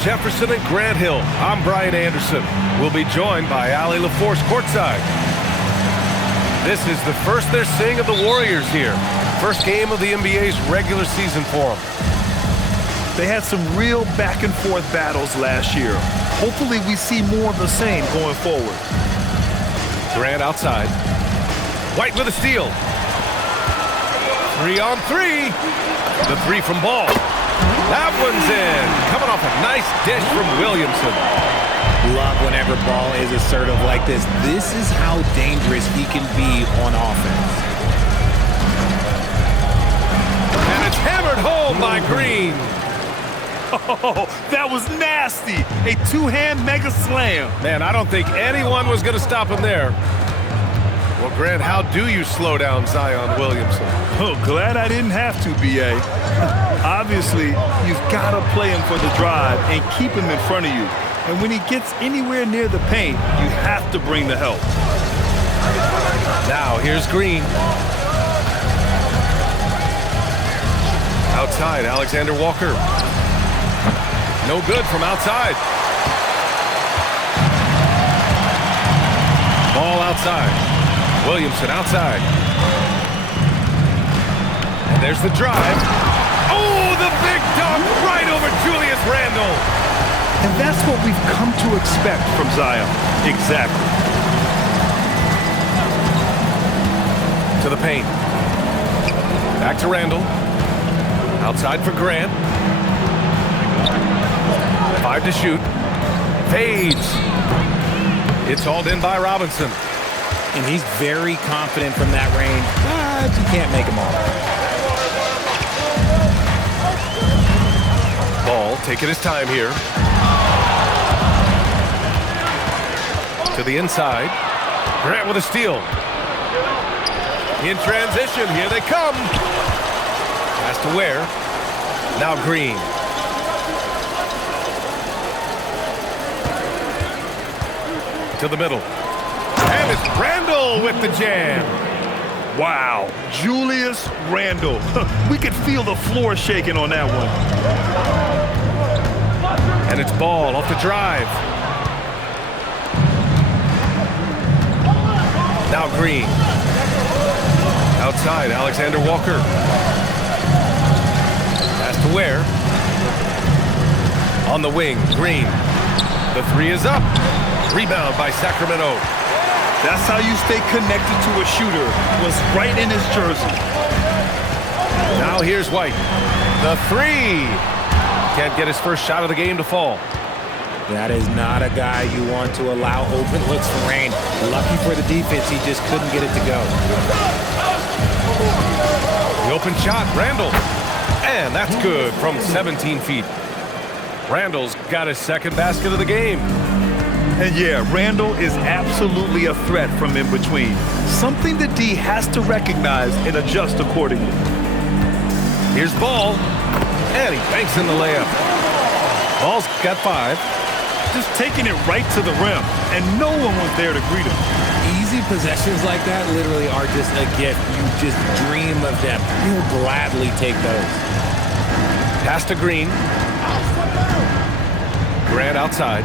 Jefferson and Grant Hill. I'm Brian Anderson. We'll be joined by Allie LaForce courtside. This is the first they're seeing of the Warriors here. First game of the NBA's regular season for them. They had some real back-and-forth battles last year. Hopefully we see more of the same going forward. Grant outside. White with a steal. 3 on 3. The three from Ball. That one's in. Coming off a nice dish from Williamson. Love whenever Ball is assertive like this. This is how dangerous he can be on offense. And it's hammered home by Green. Oh, that was nasty. A two-hand mega slam. Man, I don't think anyone was going to stop him there. Well, Grant, how do you slow down Zion Williamson? Oh, glad I didn't have to, B.A. Obviously, you've got to play him for the drive and keep him in front of you. And when he gets anywhere near the paint, you have to bring the help. Now, here's Green. Outside, Alexander Walker. No good from outside. Ball outside. Williamson outside. And there's the drive. Oh, the big dunk right over Julius Randle. And that's what we've come to expect from Zion. Exactly. To the paint. Back to Randle. Outside for Grant. 5 to shoot. Fades. It's hauled in by Robinson. And he's very confident from that range, but you can't make him all. Ball taking his time here. To the inside. Grant with a steal. In transition, here they come. Pass to Ware. Now Green. To the middle. And it's Randle with the jam. Wow, Julius Randle. We could feel the floor shaking on that one. And it's Ball off the drive. Now Green. Outside, Alexander Walker. Pass to Ware. On the wing, Green. The three is up. Rebound by Sacramento. That's how you stay connected to a shooter. Was right in his jersey. Now here's White. The three. Can't get his first shot of the game to fall. That is not a guy you want to allow open looks for rain. Lucky for the defense, he just couldn't get it to go. The open shot, Randle. And that's good from 17 feet. Randle's got his second basket of the game. And yeah, Randle is absolutely a threat from in between. Something that D has to recognize and adjust accordingly. Here's Ball. And he banks in the layup. Ball's got 5. Just taking it right to the rim, and no one was there to greet him. Easy possessions like that literally are just a gift. You just dream of them. You'll gladly take those. Pass to Green. Grant outside.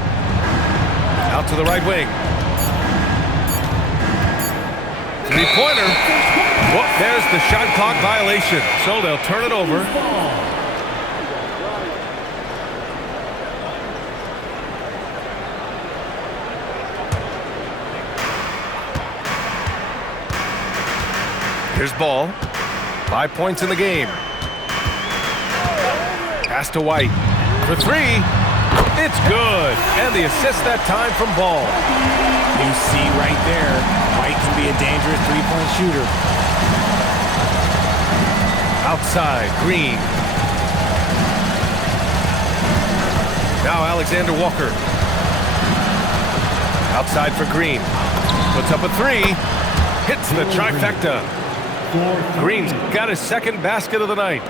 Out to the right wing. Three-pointer. Well, there's the shot clock violation. So they'll turn it over. Here's Ball. 5 points in the game. Pass to White. For 3. It's good. And the assist that time from Ball. You see right there, White can be a dangerous three-point shooter. Outside, Green. Now Alexander Walker. Outside for Green. Puts up a 3. Hits the trifecta. Green's got his second basket of the night.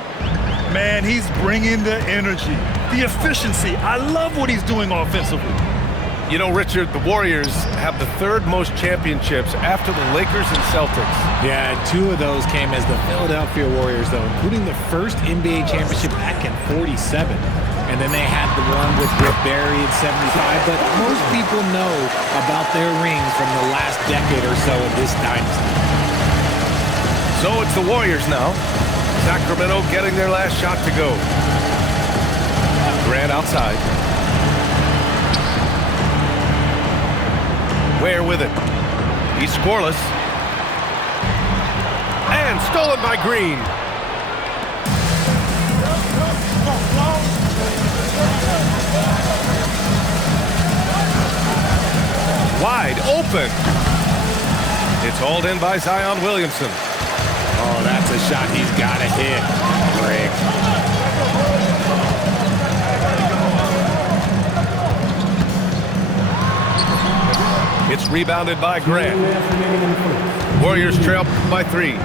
Man, he's bringing the energy, the efficiency. I love what he's doing offensively. You know, Richard, the Warriors have the 3rd most championships after the Lakers and Celtics. Yeah, 2 of those came as the Philadelphia Warriors, though, including the first NBA championship back in '47. and then they had the one with Rick Barry in 75, but most people know about their rings from the last decade or so of this dynasty. So it's the Warriors now. Sacramento getting their last shot to go. Grant outside. Ware with it. He's scoreless. And stolen by Green. Wide open. It's hauled in by Zion Williamson. Oh, that's a shot he's got to hit, Greg. It's rebounded by Grant. Warriors trail by 3.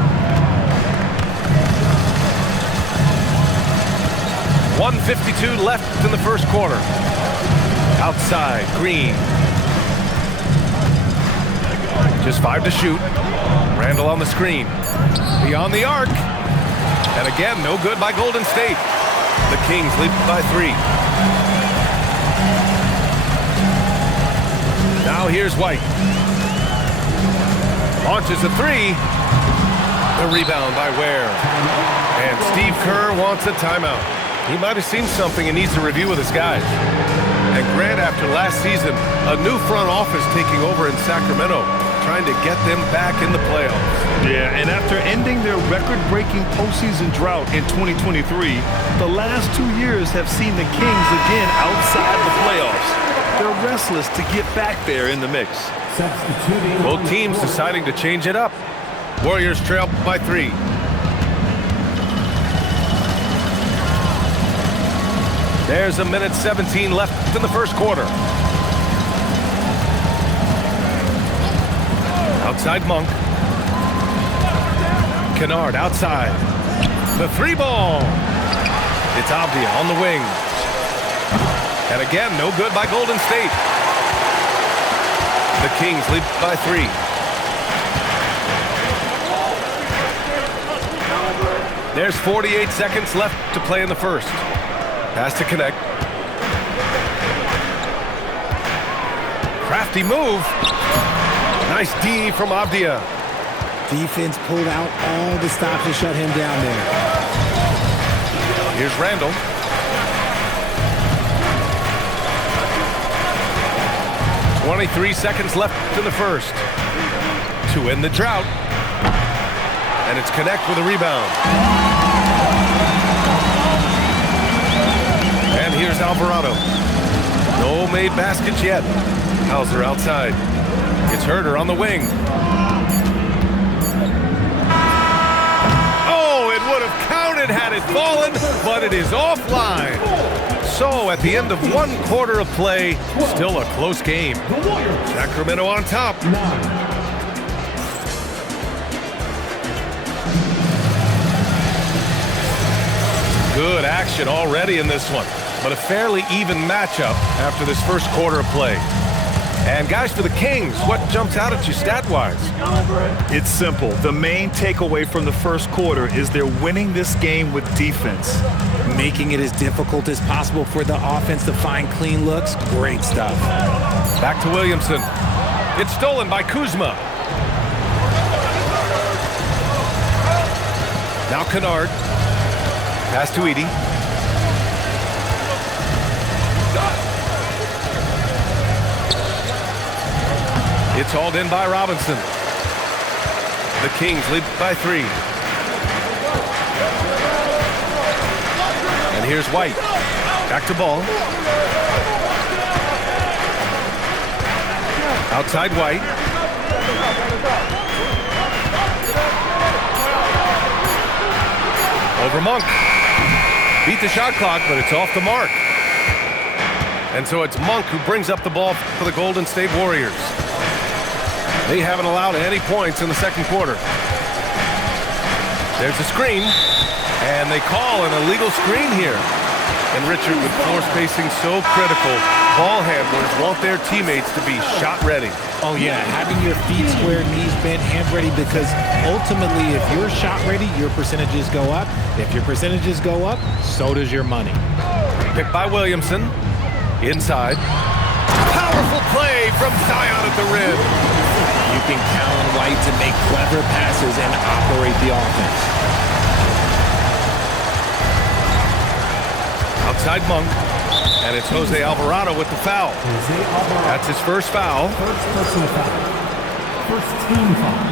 1:52 left in the first quarter. Outside, Green. Just 5 to shoot. Randall on the screen. Beyond the arc. And again, no good by Golden State. The Kings lead by 3. Now here's White. Launches a 3. The rebound by Ware. And Steve Kerr wants a timeout. He might have seen something and needs to review with his guys. And Grant, after last season, a new front office taking over in Sacramento, trying to get them back in the playoffs. Yeah, and after ending their record-breaking postseason drought in 2023, the last 2 years have seen the Kings again outside the playoffs. They're restless to get back there in the mix. Both teams deciding to change it up. Warriors trail by 3. There's 1:17 left in the first quarter. Outside Monk. Kennard outside. The 3 ball. It's Avdia on the wing. And again, no good by Golden State. The Kings lead by 3. There's 48 seconds left to play in the first. Pass to connect. Crafty move. Nice D from Avdia. Defense pulled out all the stops to shut him down there. Here's Randall. .23 seconds left in the first to end the drought. And it's Connect with a rebound. And here's Alvarado. No made baskets yet. Hauser outside. It's Herder on the wing. Oh, it would have counted had it fallen, but it is offline. So at the end of 1 quarter of play, still a close game. Sacramento on top. Good action already in this one, but a fairly even matchup after this first quarter of play. And guys, for the Kings, what jumps out at you stat-wise? It's simple. The main takeaway from the first quarter is they're winning this game with defense. Making it as difficult as possible for the offense to find clean looks. Great stuff. Back to Williamson. It's stolen by Kuzma. Now Kennard. Pass to Edey. It's hauled in by Robinson. The Kings lead by 3. And here's White. Back to ball. Outside White. Over Monk. Beat the shot clock, but it's off the mark. And so it's Monk who brings up the ball for the Golden State Warriors. They haven't allowed any points in the second quarter. There's a screen, and they call an illegal screen here. And Richard, with floor spacing so critical, ball handlers want their teammates to be shot ready. Oh yeah, having your feet square, knees bent, hand ready, because ultimately if you're shot ready, your percentages go up. If your percentages go up, so does your money. Picked by Williamson. Inside. Powerful play from Zion at the rim. You can count on White to make clever passes and operate the offense. Outside Monk. And it's Jose Alvarado with the foul. That's his first foul. First personal foul. First team foul.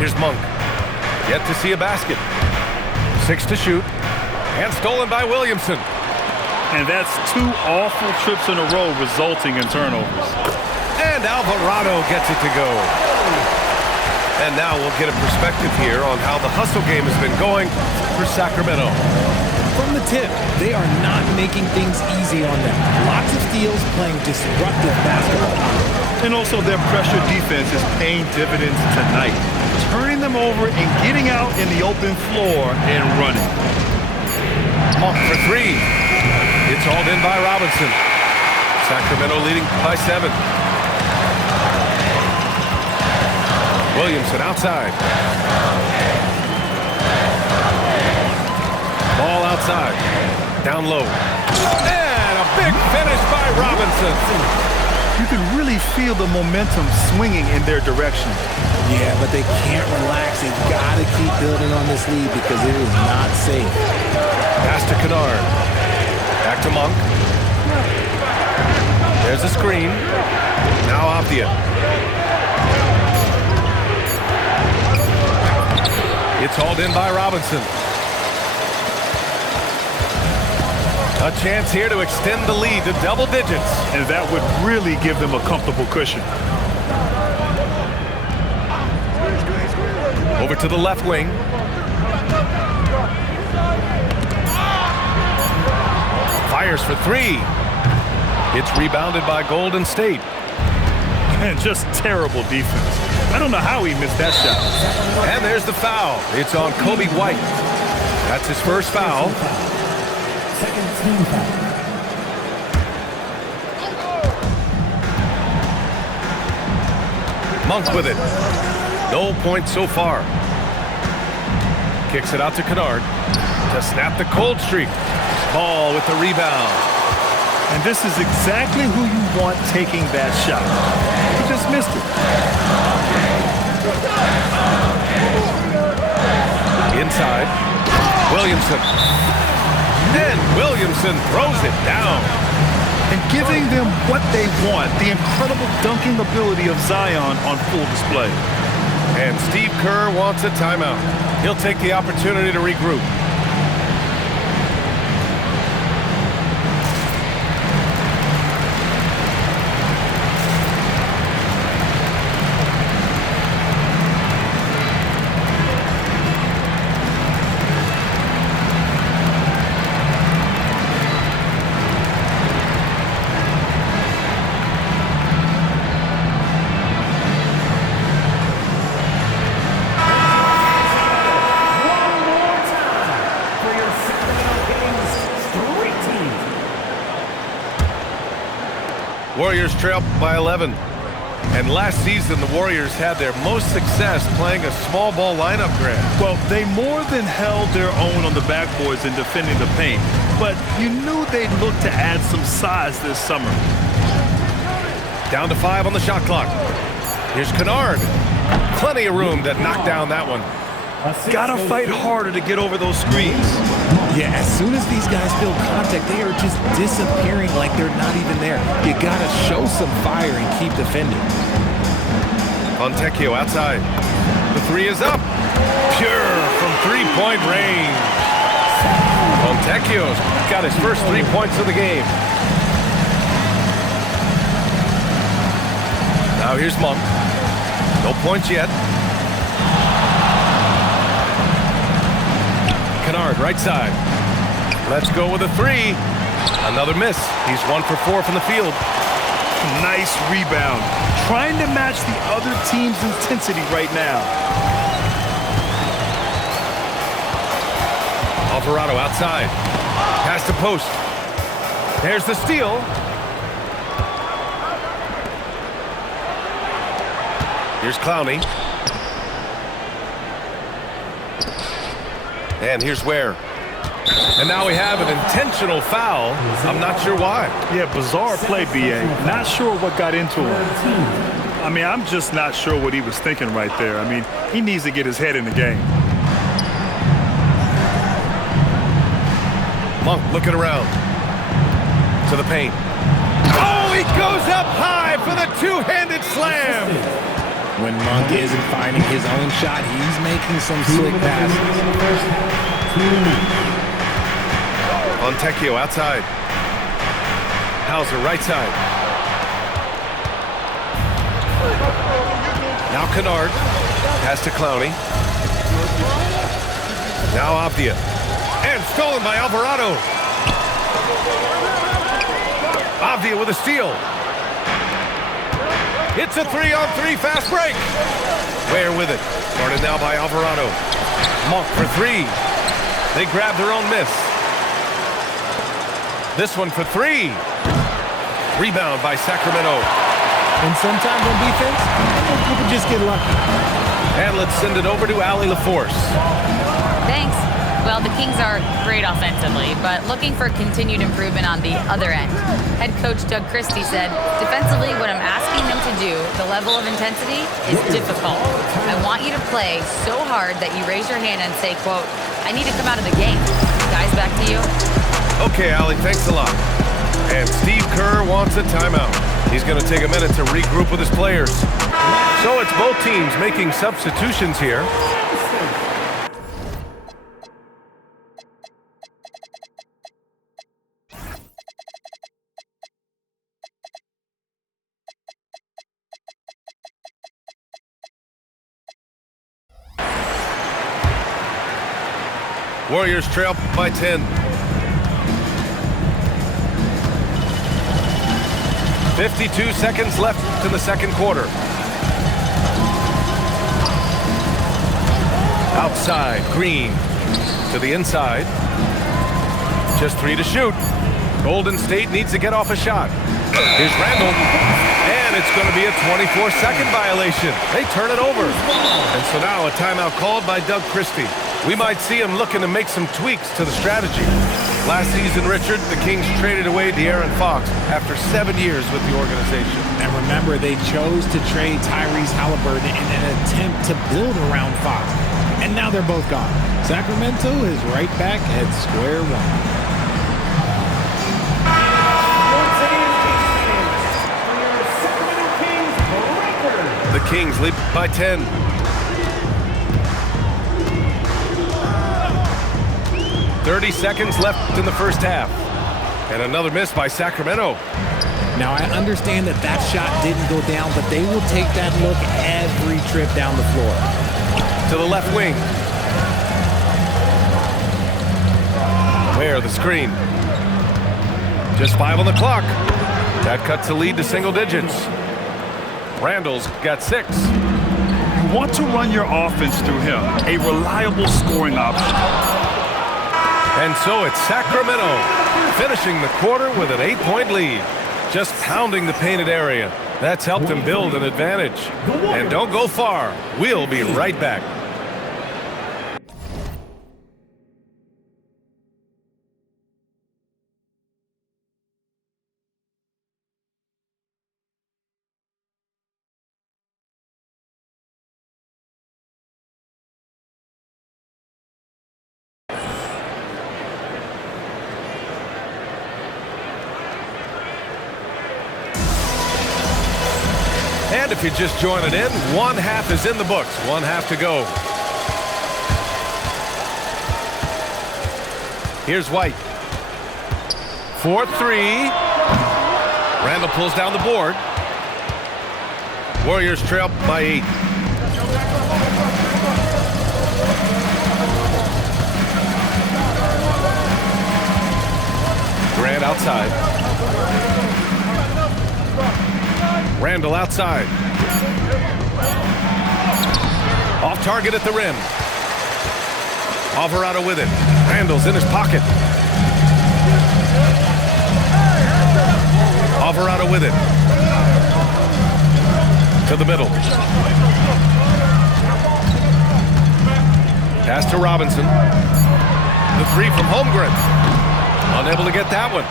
Here's Monk. Yet to see a basket. 6 to shoot. And stolen by Williamson. And that's 2 awful trips in a row resulting in turnovers. And Alvarado gets it to go. And now we'll get a perspective here on how the hustle game has been going for Sacramento. From the tip, they are not making things easy on them. Lots of steals, playing disruptive basketball. And also their pressure defense is paying dividends tonight, turning them over and getting out in the open floor and running. Monk for 3. It's hauled in by Robinson. Sacramento leading by 7. Williamson outside. Ball outside. Down low. And a big finish by Robinson. You can really feel the momentum swinging in their direction. Yeah, but they can't relax. They've got to keep building on this lead because it is not safe. Pass to Kennard. Back to Monk. There's a screen. Now Avdia. It's hauled in by Robinson. A chance here to extend the lead to double digits. And that would really give them a comfortable cushion. Over to the left wing. Fires for 3. It's rebounded by Golden State. And just terrible defense. I don't know how he missed that shot. And there's the foul. It's on Kobe White. That's his first foul. Second team foul. Monk with it. No points so far. Kicks it out to Kennard to snap the cold streak. Ball with the rebound. And this is exactly who you want taking that shot. He just missed it. Inside. Williamson. Then Williamson throws it down. And giving them what they want, the incredible dunking ability of Zion on full display. And Steve Kerr wants a timeout. He'll take the opportunity to regroup. Warriors trail by 11. And last season, the Warriors had their most success playing a small ball lineup grab. Well, they more than held their own on the backboards in defending the paint. But you knew they'd look to add some size this summer. Down to 5 on the shot clock. Here's Kennard. Plenty of room to knock down that one. Gotta fight harder to get over those screens. Yeah, as soon as these guys feel contact, they are just disappearing like they're not even there. You gotta show some fire and keep defending. Fontecchio outside. The 3 is up. Pure from 3-point range. Fontecchio's got his first 3 points of the game. Now here's Monk. No points yet. Kennard, right side. Let's go with a 3. Another miss. He's 1 for 4 from the field. Nice rebound. Trying to match the other team's intensity right now. Alvarado outside. Pass to post. There's the steal. Here's Clowney. And here's Ware. And now we have an intentional foul. I'm not sure why. Yeah, bizarre play, B.A. Not sure what got into him. I mean, I'm just not sure what he was thinking right there. I mean, he needs to get his head in the game. Monk looking around to the paint. Oh, he goes up high for the two-handed slam. When Monk isn't finding his own shot, he's making some slick passes. Fontecchio outside. Hauser right side. Now Kennard. Pass to Clowney. Now Avdia. And stolen by Alvarado. Avdia with a steal. It's a 3-on-3 fast break. Ware with it. Guarded now by Alvarado. Monk for three. They grab their own miss. This one for three. Rebound by Sacramento. And sometimes on defense, people just get lucky. And let's send it over to Allie LaForce. Thanks. Well, the Kings are great offensively, but looking for continued improvement on the other end. Head coach Doug Christie said, defensively, what I'm asking them to do, the level of intensity, is difficult. I want you to play so hard that you raise your hand and say, quote, I need to come out of the game. Guys, back to you. Okay, Allie, thanks a lot. And Steve Kerr wants a timeout. He's going to take a minute to regroup with his players. So it's both teams making substitutions here. Warriors trail by 10. 52 seconds left in the second quarter. Outside, Green to the inside. Just three to shoot. Golden State needs to get off a shot. Here's Randall. And it's going to be a 24-second violation. They turn it over. And so now a timeout called by Doug Christie. We might see him looking to make some tweaks to the strategy. Last season, Richard, the Kings traded away De'Aaron Fox after 7 years with the organization. And remember, they chose to trade Tyrese Halliburton in an attempt to build around Fox. And now they're both gone. Sacramento is right back at square one. The Kings lead by 10. 30 seconds left in the first half. And another miss by Sacramento. Now, I understand that that shot didn't go down, but they will take that look every trip down the floor. To the left wing. Ware, the screen. Just 5 on the clock. That cuts the lead to single digits. Randall's got 6. You want to run your offense through him, a reliable scoring option. And so it's Sacramento finishing the quarter with an 8-point lead. Just pounding the painted area. That's helped them build an advantage. And don't go far. We'll be right back. And if you're just joining in, one half is in the books. One half to go. Here's White. 4-3. Randall pulls down the board. Warriors trail by 8. Grant outside. Randall outside. Off target at the rim. Alvarado with it. Randall's in his pocket. Alvarado with it. To the middle. Pass to Robinson. The three from Holmgren. Unable to get that one.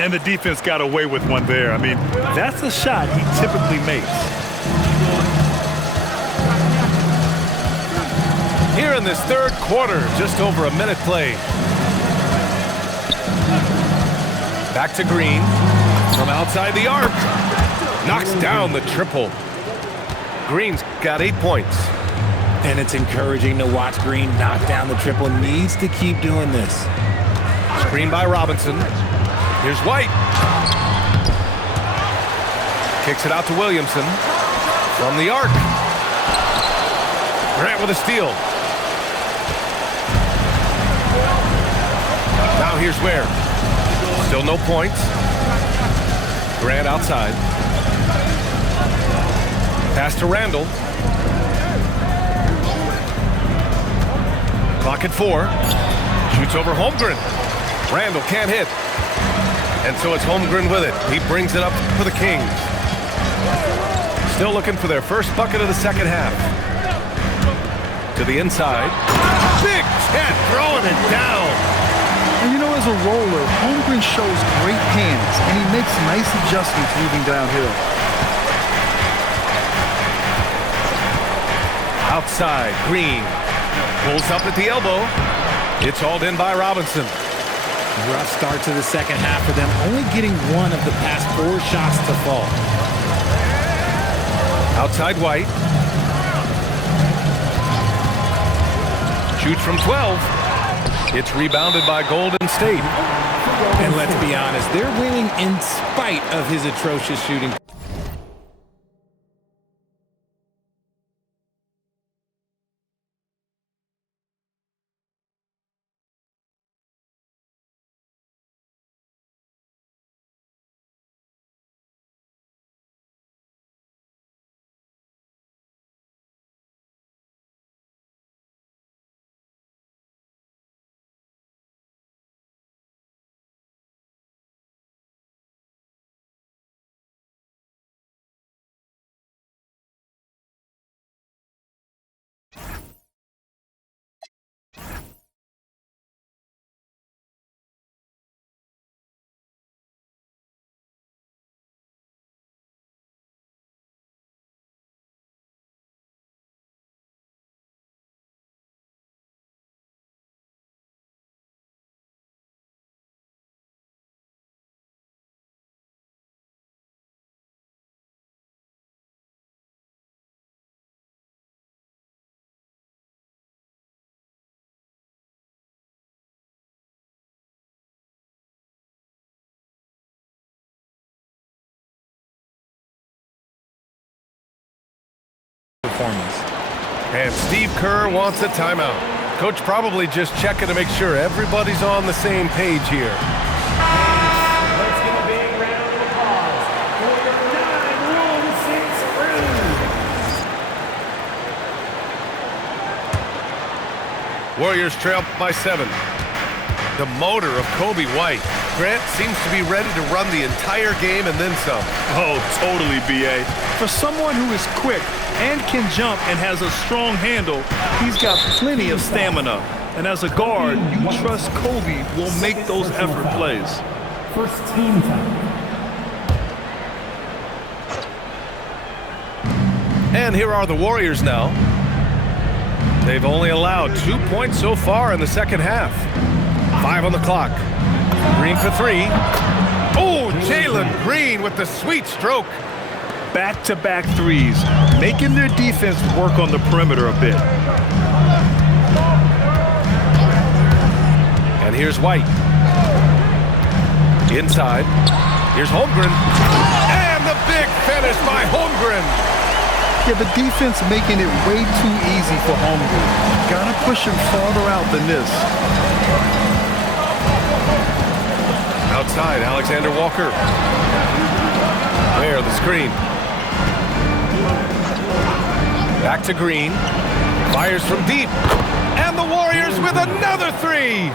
And the defense got away with one there. I mean, that's a shot he typically makes. Here in this third quarter, just over a minute played. Back to Green. From outside the arc. Knocks down the triple. Green's got 8 points. And it's encouraging to watch Green knock down the triple. Needs to keep doing this. Screen by Robinson. Here's White. Kicks it out to Williamson. From the arc. Grant with a steal. Now here's Ware. Still no points. Grant outside. Pass to Randall. Clock at 4. Shoots over Holmgren. Randall can't hit. And so it's Holmgren with it. He brings it up for the Kings. Still looking for their first bucket of the second half. To the inside. Big Chet throwing it down. And you know, as a roller, Holmgren shows great hands, and he makes nice adjustments moving downhill. Outside, Green. Pulls up at the elbow. It's hauled in by Robinson. Rough start to the second half for them, only getting one of the past 4 shots to fall. Outside White. Shoots from 12. It's rebounded by Golden State. And let's be honest, they're winning in spite of his atrocious shooting. Performance. And Steve Kerr wants a timeout. Coach probably just checking to make sure everybody's on the same page here. Let's give a big round of applause for your 9-1-6 crew. Warriors trail by 7. The motor of Kobe White. Grant seems to be ready to run the entire game and then some. Oh, totally, B.A. For someone who is quick and can jump and has a strong handle, he's got plenty of stamina. And as a guard, you trust Kobe will make those effort plays. First team foul. And here are the Warriors now. They've only allowed 2 points so far in the second half. 5 on the clock. Green for 3. Oh, Jalen Green with the sweet stroke. Back-to-back threes, making their defense work on the perimeter a bit. And here's White. Inside. Here's Holmgren. And the big finish by Holmgren. Yeah, the defense making it way too easy for Holmgren. Gotta push him farther out than this. Outside, Alexander Walker. There, the screen. Back to Green. Fires from deep. And the Warriors with another 3.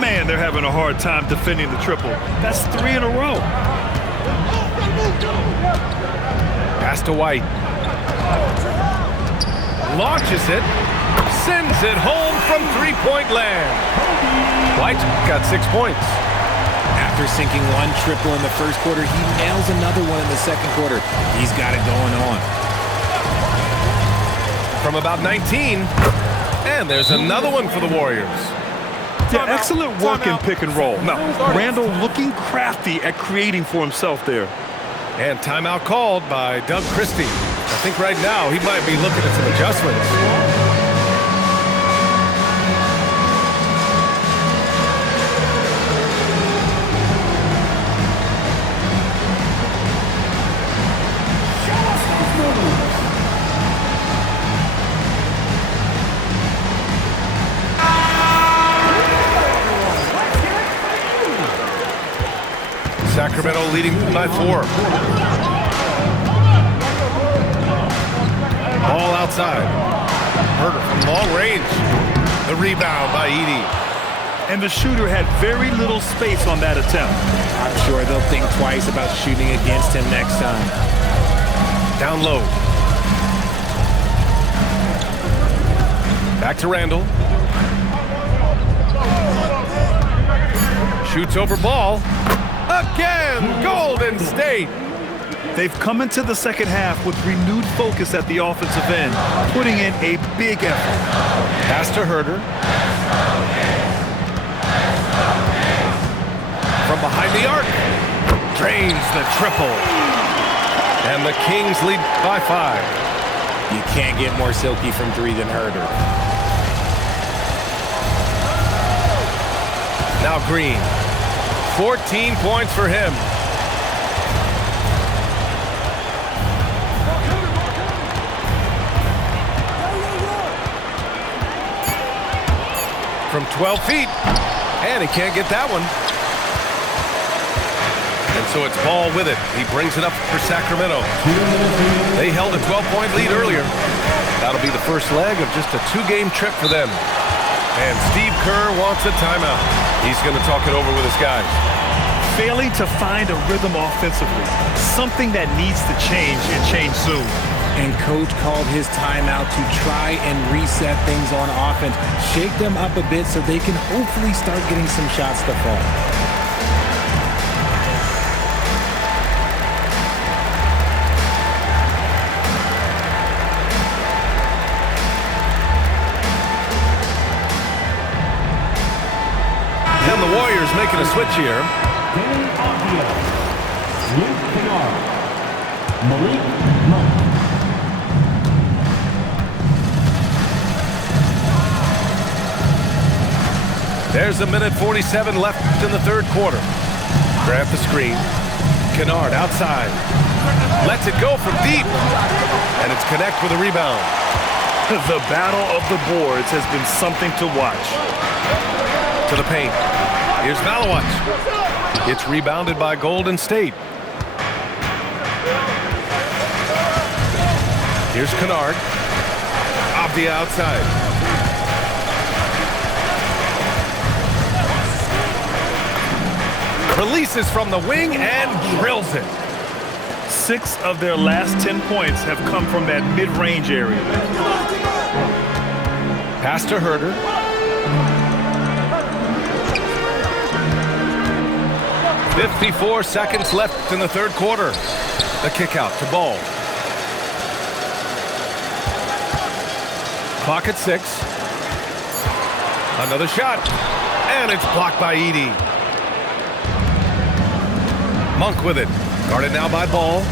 Man, they're having a hard time defending the triple. That's 3 in a row. Pass to White. Launches it. sends it home from three-point land. White got 6 points. After sinking one triple in the first quarter, he nails another one in the second quarter. He's got it going on. From about 19, and there's another one for the Warriors. Yeah, excellent work in pick and roll. Now, Randall looking crafty at creating for himself there. And timeout called by Doug Christie. I think right now he might be looking at some adjustments. Sacramento leading by 4. Ball outside. Herder from long range. The rebound by Edey. And the shooter had very little space on that attempt. I'm sure they'll think twice about shooting against him next time. Down low. Back to Randall. Shoots over ball. Again, Golden State. They've come into the second half with renewed focus at the offensive end, putting in a big effort. Pass to Herder. From behind the arc. Drains the triple. And the Kings lead by 5. You can't get more silky from 3 than Herder. Now Green. 14 points for him. From 12 feet. And he can't get that one. And so it's Ball with it. He brings it up for Sacramento. They held a 12-point lead earlier. That'll be the first leg of just a 2-game trip for them. And Steve Kerr wants a timeout. He's going to talk it over with his guys. Failing to find a rhythm offensively, something that needs to change and change soon. And coach called his timeout to try and reset things on offense, shake them up a bit so they can hopefully start getting some shots to fall. And the Warriors making a switch here. Danny Avdia, Luke Kennard, Malik Monk. There's 1:47 left in the third quarter. Grant the screen. Kennard outside. Lets it go from deep. And it's Connect with a rebound. The battle of the boards has been something to watch. To the paint. Here's Malawat. It's rebounded by Golden State. Here's Kennard. Avdia outside. Releases from the wing and drills it. 6 of their last 10 points have come from that mid-range area. Pass to Herder. .54 seconds left in the third quarter. The kick out to Ball. Clock at 6. Another shot. And it's blocked by Edey. Monk with it. Guarded now by Ball.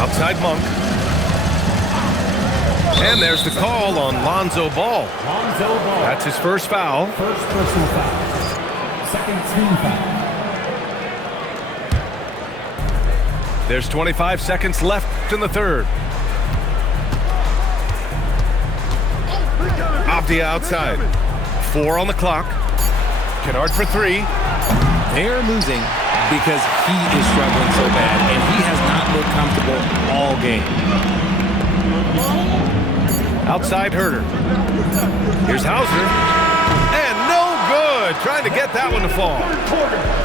Outside Monk. And there's the call on Lonzo Ball. Lonzo Ball. That's his first foul. First personal foul. Second team foul. There's 25 seconds left in the third. Avdia outside. 4 on the clock. Kennard for 3. They're losing because he is struggling so bad, and he has not looked comfortable all game. Outside Herder. Here's Hauser. And no good. Trying to get that one to fall.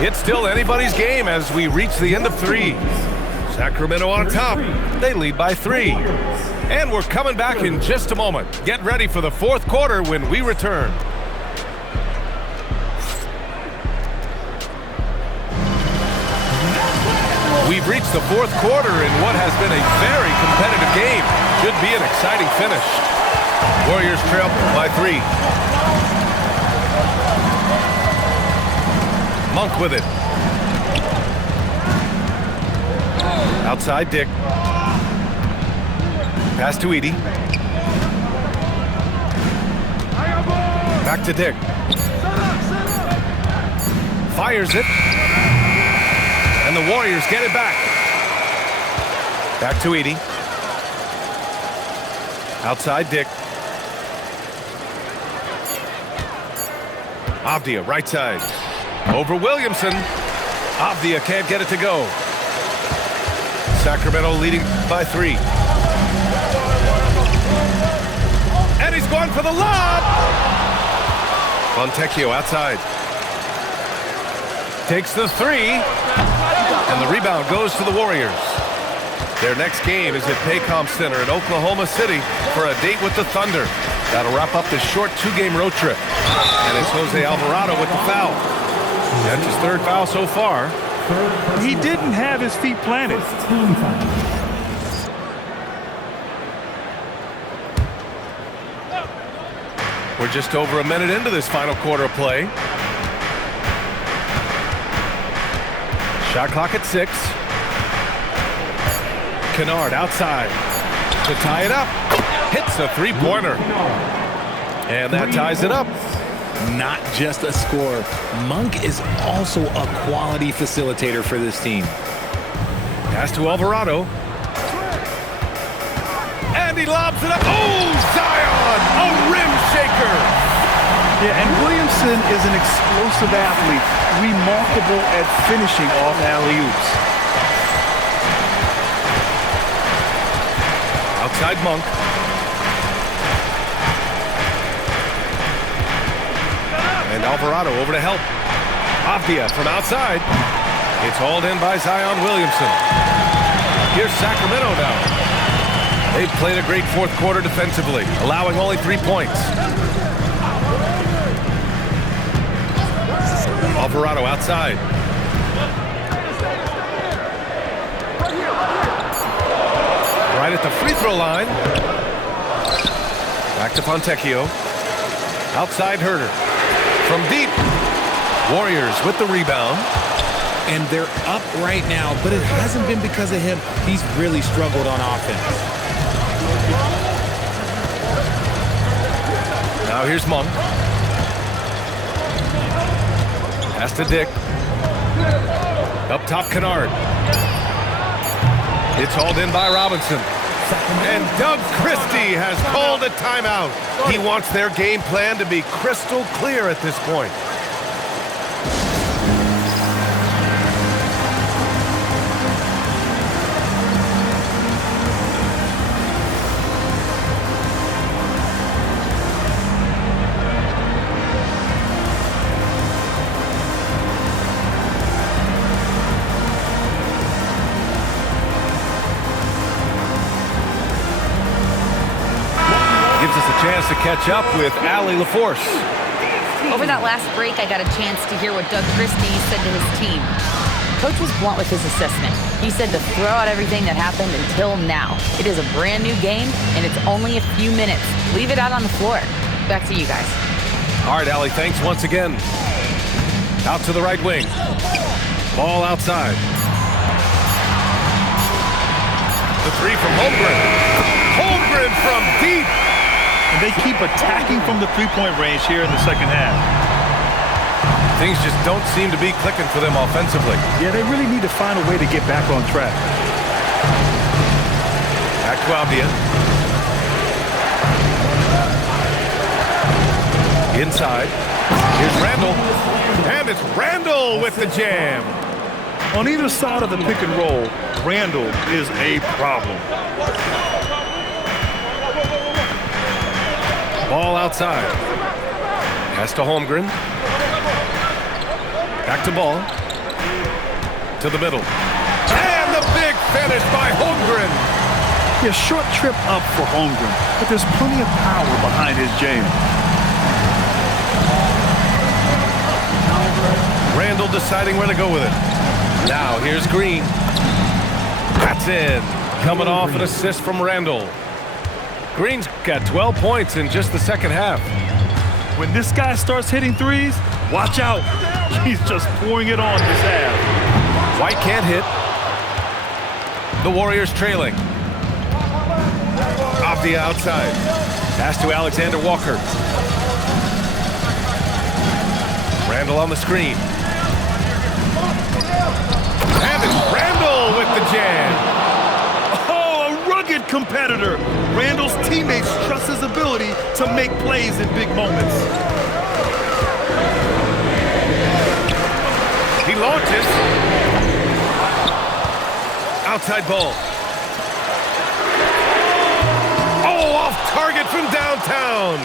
It's still anybody's game as we reach the end of 3. Sacramento on top. They lead by 3. And we're coming back in just a moment. Get ready for the fourth quarter when we return. We've reached the fourth quarter in what has been a very competitive game. Should be an exciting finish. Warriors trail by 3. Monk with it. Outside Dick. Pass to Edey. Back to Dick. Fires it. And the Warriors get it back. Back to Edey. Outside Dick. Avdia, right side. Over Williamson. Avdia can't get it to go. Sacramento leading by 3. And he's going for the lob. Fontecchio outside. Takes the 3. And the rebound goes to the Warriors. Their next game is at Paycom Center in Oklahoma City for a date with the Thunder. That'll wrap up this short 2-game road trip. And it's Jose Alvarado with the foul. That's his 3rd foul so far. He didn't have his feet planted. We're just over a minute into this final quarter of play. Shot clock at 6. Kennard outside to tie it up. Hits a 3-pointer. And that ties it up. Not just a scorer. Monk is also a quality facilitator for this team. Pass to Alvarado. And he lobs it up. Oh, Zion! A rim shaker! Yeah, and Williamson is an explosive athlete, remarkable at finishing off alley-oops. Outside Monk. And Alvarado over to help. Avdia from outside. It's hauled in by Zion Williamson. Here's Sacramento now. They've played a great fourth quarter defensively, allowing only 3 points. Alvarado outside. Right at the free throw line. Back to Fontecchio. Outside Herter. From deep. Warriors with the rebound. And they're up right now, but it hasn't been because of him. He's really struggled on offense. Now here's Monk. Pass to Dick. Up top, Kennard. It's hauled in by Robinson. And Doug Christie has called a timeout. He wants their game plan to be crystal clear at this point. Chance to catch up with Allie LaForce. Over that last break, I got a chance to hear what Doug Christie said to his team. Coach was blunt with his assessment. He said to throw out everything that happened until now. It is a brand new game, and it's only a few minutes. Leave it out on the floor. Back to you guys. All right, Allie, thanks once again. Out to the right wing. Ball outside. The 3 from Holmgren. Holmgren from deep. And they keep attacking from the three-point range here in the second half. Things just don't seem to be clicking for them offensively. Yeah, they really need to find a way to get back on track. Back to Avdia. Inside. Here's Randall. And it's Randall with the jam. On either side of the pick and roll, Randall is a problem. Ball outside. Pass to Holmgren. Back to Ball. To the middle. And the big finish by Holmgren. A short trip up for Holmgren, but there's plenty of power behind his jam. Randall deciding where to go with it. Now here's Green. That's in. Coming off an assist from Randall. Green's got 12 points in just the second half. When this guy starts hitting threes, watch out. He's just pouring it on this half. White can't hit. The Warriors trailing. Off the outside. Pass to Alexander Walker. Randall on the screen. And it's Randall with the jam. Rugged competitor. Randall's teammates trust his ability to make plays in big moments. He launches. Outside ball. Oh, off target from downtown.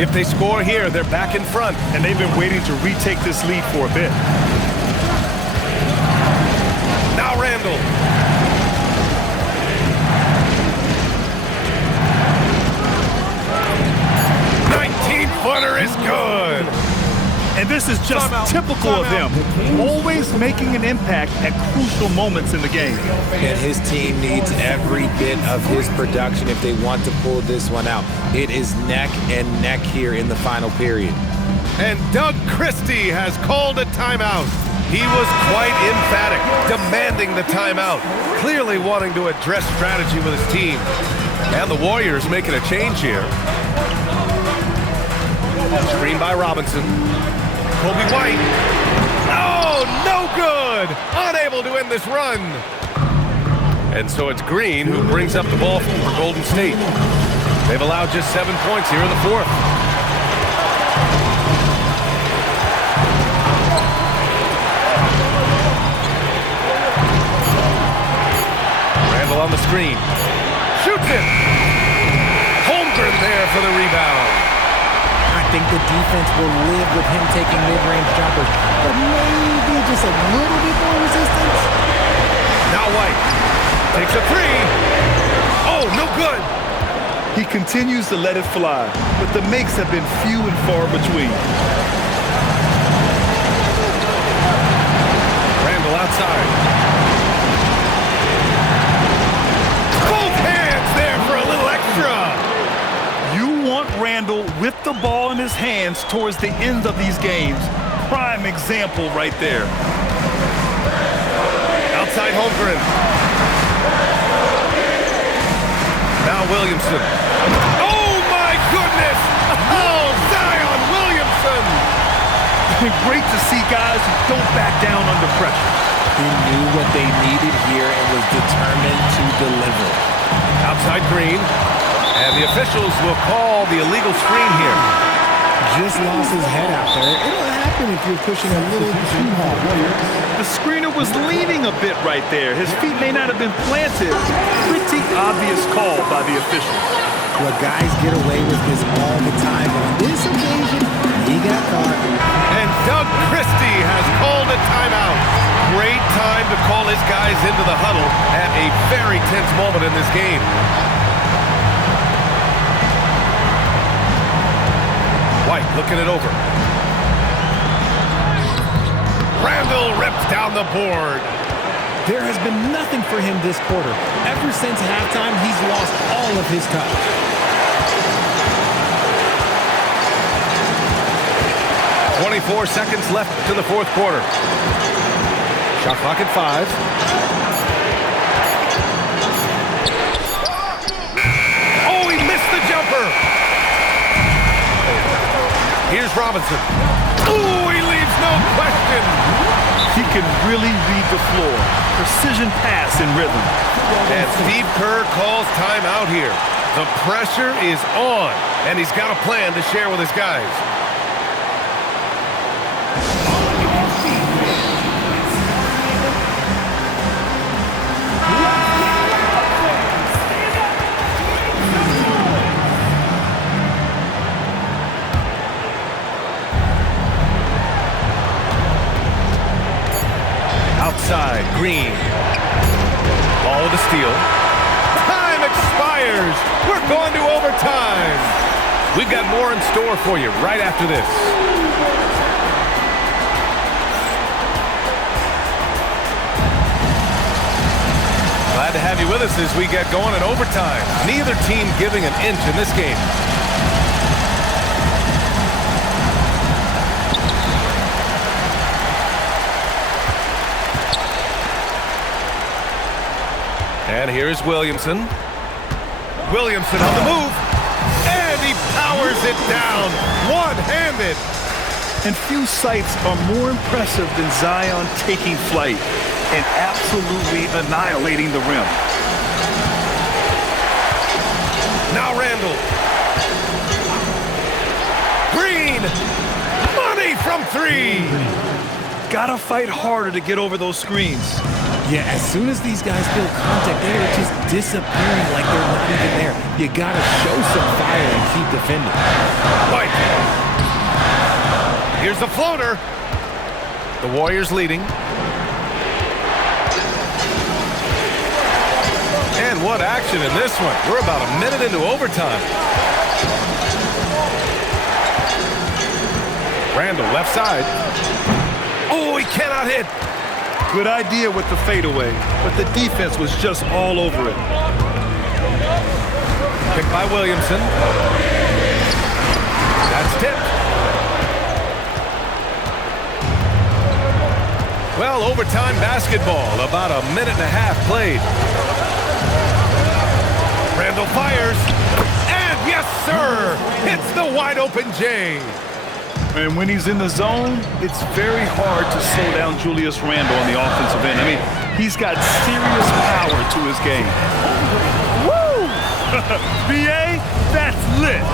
If they score here, they're back in front. And they've been waiting to retake this lead for a bit. Now Randall. 19-footer is good. And this is just typical of him. Always making an impact at crucial moments in the game. And his team needs every bit of his production if they want to pull this one out. It is neck and neck here in the final period. And Doug Christie has called a timeout. He was quite emphatic, demanding the timeout, clearly wanting to address strategy with his team. And the Warriors making a change here. Screen by Robinson. Kobe White. Oh, no good! Unable to end this run. And so it's Green who brings up the ball for Golden State. They've allowed just 7 points here in the fourth. Randall on the screen. Shoots it! Holmgren there for the rebound. I think the defense will live with him taking mid-range jumpers, but maybe just a little bit more resistance. Now White takes a three. Oh, no good. He continues to let it fly, but the makes have been few and far between. Randall outside. Both hands there for a little extra. You want Randall with the ball in his hands towards the end of these games. Prime example right there. Outside Holmgren. Now Williamson. Oh, my goodness! Oh, Zion Williamson! Great to see guys who don't back down under pressure. He knew what they needed here and was determined to deliver. Outside Green. And the officials will call the illegal screen here. Just lost his head out there. It'll happen if you're pushing a little too hard. The screener was leaning a bit right there. His feet may not have been planted. Pretty obvious call by the officials. Well, guys get away with this all the time. On this occasion, he got caught. And Doug Christie has called a timeout. Great time to call his guys into the huddle at a very tense moment in this game. White looking it over. Randall rips down the board. There has been nothing for him this quarter. Ever since halftime, he's lost all of his touch. .24 seconds left to the fourth quarter. Shot clock at 5. Oh, he missed the jumper. Here's Robinson. Ooh, he leaves no question. He can really read the floor. Precision pass in rhythm. And Steve Kerr calls timeout here. The pressure is on, and he's got a plan to share with his guys. Outside, Green. steal. Time expires. We're going to overtime. We've got more in store for you right after this. Glad to have you with us as we get going in overtime. Neither team giving an inch in this game. And here's Williamson. Williamson on the move. And he powers it down. One-handed. And few sights are more impressive than Zion taking flight and absolutely annihilating the rim. Now Randall. Green. Money from three. Gotta fight harder to get over those screens. Yeah, as soon as these guys feel contact, they are just disappearing like they're not even there. You gotta show some fire and keep defending. White. Here's the floater. The Warriors leading. And what action in this one. We're about a minute into overtime. Randall left side. Oh, he cannot hit. Good idea with the fadeaway, but the defense was just all over it. Picked by Williamson. That's tipped. Well, overtime basketball. About a minute and a half played. Randall fires. And yes, sir! Hits the wide open J. And when he's in the zone, it's very hard to slow down Julius Randle on the offensive end. I mean, he's got serious power to his game. Woo! BA, that's lit.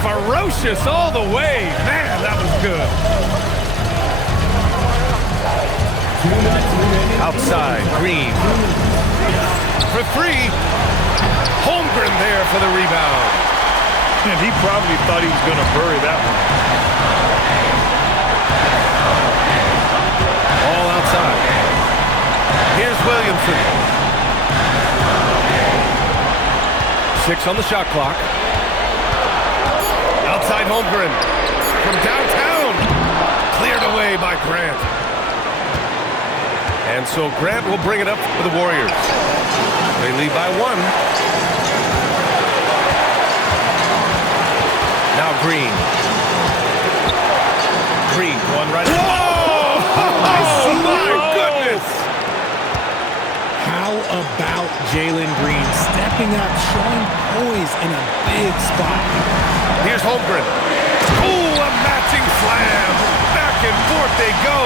Ferocious all the way. Man, that was good. Outside, Green. For three. Holmgren there for the rebound. And he probably thought he was going to bury that one. All outside. Here's Williamson. 6 on the shot clock. Outside Holmgren. From downtown. Cleared away by Grant. And so Grant will bring it up for the Warriors. They lead by 1. Now Green. Green, one right. Whoa! Oh, my goodness! How about Jalen Green stepping up, showing poise in a big spot? Here's Holmgren. Oh, a matching slam. Back and forth they go.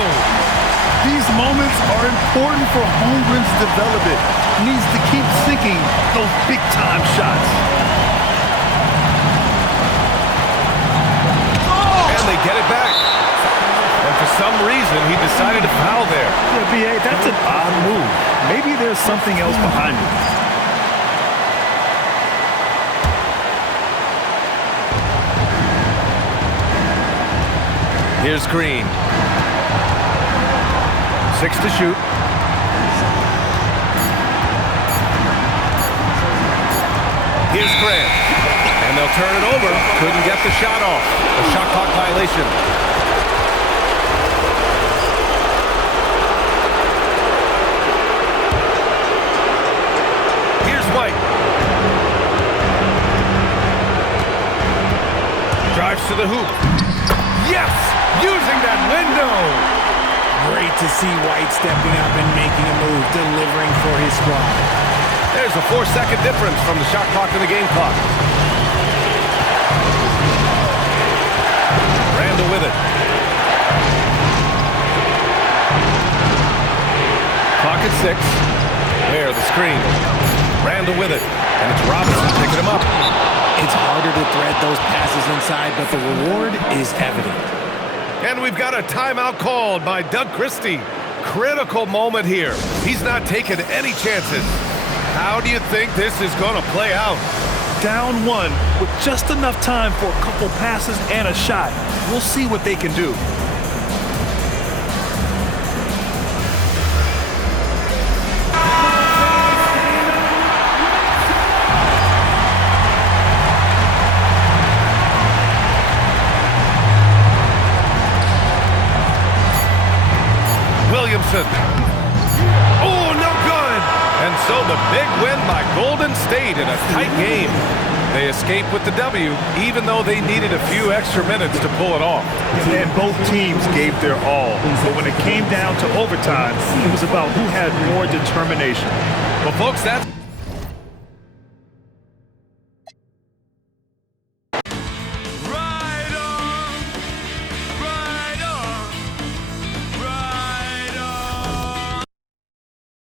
These moments are important for Holmgren's development. He needs to keep sinking those big-time shots. And they get it back. And for some reason, he decided to foul there. Yeah, BA, that's an odd move. Maybe there's something else behind it. Here's Green. 6 to shoot. Here's Grant. And they'll turn it over. Couldn't get the shot off. A shot clock violation. Here's White. Drives to the hoop. Yes! Using that window! Great to see White stepping up and making a move, delivering for his squad. There's a 4-second difference from the shot clock to the game clock. Randall with it. Clock at 6. There, the screen. Randall with it. And it's Robinson picking him up. It's harder to thread those passes inside, but the reward is evident. And we've got a timeout called by Doug Christie. Critical moment here. He's not taking any chances. How do you think this is going to play out? Down 1 with just enough time for a couple passes and a shot. We'll see what they can do. Johnson. Oh, no good. And so the big win by Golden State in a tight game. They escape with the W, even though they needed a few extra minutes to pull it off. And both teams gave their all. But when it came down to overtime, it was about who had more determination. Well, folks, that's